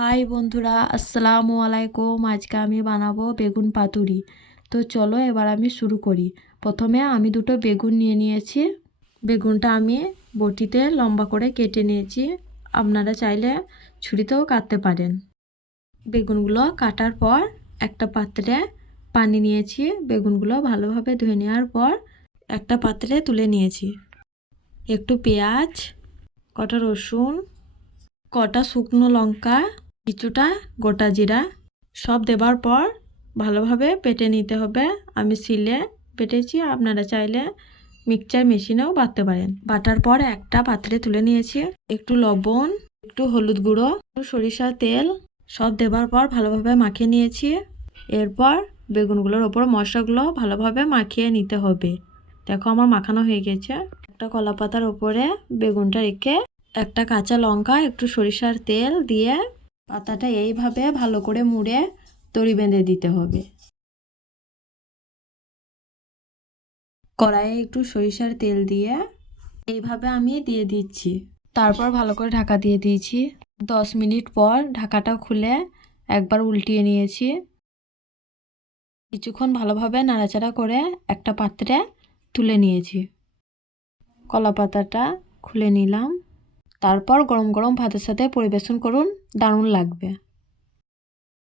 High বন্ধুরা, আসসালামু আলাইকুম। আজকে আমি বানাবো বেগুন পাতুরি। তো চলো এবার আমি শুরু করি। প্রথমে আমি দুটো বেগুন নিয়ে নিয়েছি। বেগুনটা আমি বটিতে লম্বা করে কেটে নিয়েছি। আপনারা চাইলে ছুরিতেও কাটতে পারেন। বেগুনগুলো কাটার পর একটা পাত্রে পানি নিয়েছি। বেগুনগুলো ভালোভাবে ধুয়ে নেওয়ার পর একটা পাত্রে তুলে নিয়েছি। একটু পেঁয়াজ, কটা রসুন, কটা শুকনো লঙ্কা, কিছুটা গোটা জিরা সব দেবার পর ভালোভাবে বেটে নিতে হবে। আমি শিলে বেটেছি, আপনারা চাইলে মিক্সচার মেশিনেও বাটতে পারেন। বাটার পর একটা পাত্রে তুলে নিয়েছি। একটু লবণ, একটু হলুদ গুঁড়ো, একটু সরিষার তেল সব দেবার পর ভালোভাবে মাখিয়ে নিয়েছি। এরপর বেগুনগুলোর ওপর মশলাগুলো ভালোভাবে মাখিয়ে নিতে হবে। দেখো আমার মাখানো হয়ে গেছে। একটা কলা পাতার ওপরে বেগুনটা রেখে একটা কাঁচা লঙ্কা, একটু সরিষার তেল দিয়ে পাতাটা এইভাবে ভালো করে মুড়ে দড়ি বেঁধে দিতে হবে। কড়াইয়ে একটু সরিষার তেল দিয়ে এইভাবে আমি দিয়ে দিচ্ছি। তারপর ভালো করে ঢাকা দিয়ে দিয়েছি। 10 মিনিট পর ঢাকাটা খুলে একবার উল্টিয়ে নিয়েছি। কিছুক্ষণ ভালোভাবে নাড়াচাড়া করে একটা পাত্রে তুলে নিয়েছি। কলা পাতাটা খুলে নিলাম। তারপর গরম গরম ভাতের সাথে পরিবেশন করুন, দারুণ লাগবে।